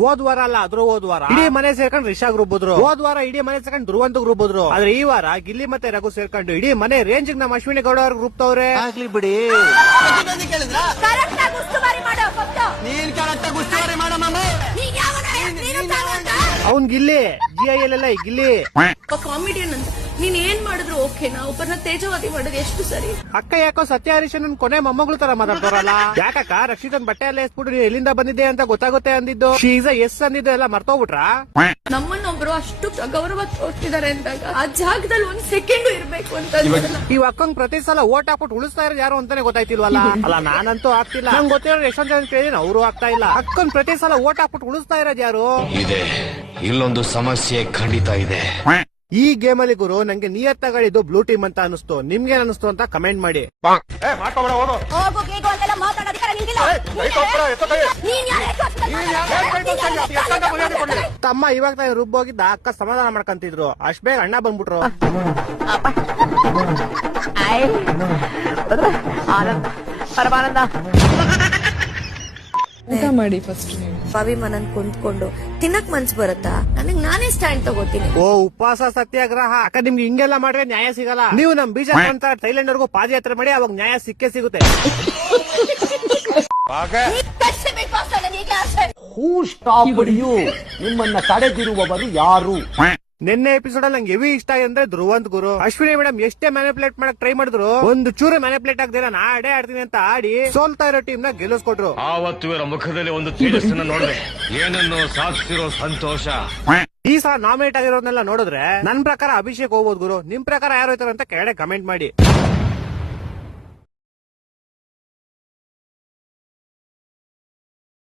ಹೋದ್ ವಾರ ಅಲ್ಲ ಅದ್ರ ಹೋದ್ ವಾರ ಇಡೀ ಮನೆ ಸೇರ್ಕೊಂಡು ರಿಷಾಗ್ ರುಬ್ಬಿದ್ರು. ಹೋದ್ ವಾರ ಇಡೀ ಮನೆ ಸೇರ್ಕೊಂಡು ಧ್ರುವಂತಗ್ ರುಬ್ಬಿದ್ರು. ಆದ್ರೆ ಈ ವಾರ ಗಿಲ್ಲಿ ಮತ್ತೆ ರಘು ಸೇರ್ಕೊಂಡು ಇಡೀ ಮನೆ ರೇಂಜ್ ನಮ್ಮ ಅಶ್ವಿನಿ ಗೌಡ ಅವ್ರಿಗೆ ರುಬ್ತವ್ರೆ. ಆಗ್ಲಿ ಬಿಡಿ. ಅವ್ನ್ ಗಿಲ್ಲಿ GIL ಗಿಲ್ಲಿ ಕಾಮಿಡಿಯನ್ ಅಂತ ನೀನ್ ಏನ್ ಮಾಡಿದ್ರು ಓಕೆನಾ? ಒಬ್ಬರನ್ನ ತೇಜವಾದಿ ಮಾಡೋದು ಎಷ್ಟು ಸರಿ? ಅಕ್ಕ ಯಾಕೋ ಸತ್ಯ ಹರೀಶನ್ ಕೊನೆ ಮೊಮ್ಮಗಳು ತರ ಮಾತಾಡ್ತಾರಲ್ಲ. ಯಾಕಕ್ಕ ರಕ್ಷಿತನ್ ಬಟ್ಟೆ ಎಲ್ಲ ಎಸ್ಬಿಟ್ಟು ನೀನ್ ಎಲ್ಲಿಂದ ಬಂದಿದ್ದೆ ಅಂತ ಗೊತ್ತಾಗುತ್ತೆ ಅಂದಿದ್ದು. ಶೀಸ ಎಸ್ ಅಂದಿದ್ದು ಎಲ್ಲ ಮರ್ತೋಗ್ಬಿಟ್ರಾ? ನಮ್ಮನ್ನೊಬ್ರು ಅಷ್ಟು ಗೌರವ ತೋರ್ತಿದ್ದಾರೆ ಅಂದಾಗ ಆ ಜಾಗದಲ್ಲಿ ಒಂದ್ ಸೆಕೆಂಡ್ ಇರ್ಬೇಕು ಅಂತ ಈ ಅಕ್ಕಂಗ್ ಪ್ರತಿ ಸಲ ಓಟ್ ಹಾಕ್ಬಿಟ್ಟು ಉಳಿಸ್ತಾ ಇರೋದು ಯಾರು ಅಂತಾನೆ ಗೊತ್ತಾಯ್ತಿಲ್ವಲ್ಲ. ಅಲ್ಲ ನಾನಂತೂ ಆಗ್ತಿಲ್ಲ. ನಂಗೆ ಗೊತ್ತಿರೋ ಎಷ್ಟೊಂದ್ ಜನ ಕೇಳಿದೀನಿ, ಅವರು ಆಗ್ತಾ ಇಲ್ಲ. ಅಕ್ಕನ್ ಪ್ರತಿ ಸಲ ಓಟ್ ಹಾಕ್ಬಿಟ್ಟು ಉಳಿಸ್ತಾ ಇರೋದು ಯಾರು? ಇದೆ, ಇಲ್ಲೊಂದು ಸಮಸ್ಯೆ ಖಂಡಿತ ಇದೆ. ಈ ಗೇಮ್ ಅಲ್ಲಿ ಗುರು ನಂಗೆ ನಿಯತ್ತಾಗಳಿದ್ದು ಬ್ಲೂ ಟೀಮ್ ಅಂತ ಅನಿಸ್ತು. ನಿಮ್ಗೆ ಅನಿಸ್ತು ಅಂತ ಕಮೆಂಟ್ ಮಾಡಿ. ತಮ್ಮ ಇವಾಗ ತಾನು ರುಬ್ಬೋಗಿದ್ದ ಅಕ್ಕ ಸಮಾಧಾನ ಮಾಡ್ಕಂತಿದ್ರು. ಅಷ್ಟ್ ಬೇಗ ಅಣ್ಣ ಬಂದ್ಬಿಟ್ರು. ಊಟ ಮಾಡಿ ಫಸ್ಟ್. ಅಭಿಮಾನನ್ ಕುಂತ್ಕೊಂಡು ತಿನ್ನಕ್ ಮನ್ಸ್ ಬರುತ್ತಾ? ನನಗ್ ನಾನೇ ಸ್ಟ್ಯಾಂಡ್ ತಗೋತೀನಿ. ಓ ಉಪವಾಸ ಸತ್ಯಾಗ್ರಹ ಅಕ್ಕ ನಿಮ್ಗೆ ಹಿಂಗೆಲ್ಲ ಮಾಡ್ರೆ ನ್ಯಾಯ ಸಿಗಲ್ಲ. ನೀವು ನಮ್ ಬೀಜ ಅಂತ ಥೈಲ್ಯಾಂಡ್ ವರ್ಗೂ ಪಾದಯಾತ್ರೆ ಮಾಡಿ ಅವಾಗ ನ್ಯಾಯ ಸಿಕ್ಕೇ ಸಿಗುತ್ತೆ. ನಿಮ್ಮನ್ನ ತಡೆದಿರುವವರು ಯಾರು? ನಿನ್ನೆ ಎಪಿಸೋಡ್ ಅಲ್ಲಿ ನಂಗೆ ಹೆವಿ ಇಷ್ಟ ಅಂದ್ರೆ ಧ್ರುವಂತ್ ಗುರು. ಅಶ್ವಿನಿ ಮೇಡಮ್ ಎಷ್ಟೇ ಮ್ಯಾನಿಪುಲೇಟ್ ಮಾಡಕ್ ಟ್ರೈ ಮಾಡಿದ್ರು, ಒಂದು ಚೂರು ಮ್ಯಾನಿಪುಲೇಟ್ ಆಗದೆ ನಾನು ಆಡೇ ಆಡ್ತೀನಿ ಅಂತ ಆಡಿ ಸೋಲ್ತಾ ಇರೋ ಟೀಮ್ ನ ಗೆಲ್ಲಿಸ್ಕೊಟ್ರು. ಆವತ್ತು ಇವರ ಮುಖದಲ್ಲಿ ಒಂದು ತೇಜಸ್ಸನ್ನ ನೋಡಿದೆ, ಏನನ್ನು ಸಾಧಿಸಿರೋ ಸಂತೋಷ. ಈ ಸಲ ನಾಮಿನೇಟ್ ಆಗಿರೋದನ್ನೆಲ್ಲ ನೋಡಿದ್ರೆ ನನ್ ಪ್ರಕಾರ ಅಭಿಷೇಕ್ ಹೋಗ್ಬೋದು ಗುರು. ನಿಮ್ ಪ್ರಕಾರ ಯಾರು ಹೋಯ್ತಾರ ಅಂತ ಕೆಳಗಡೆ ಕಮೆಂಟ್ ಮಾಡಿ.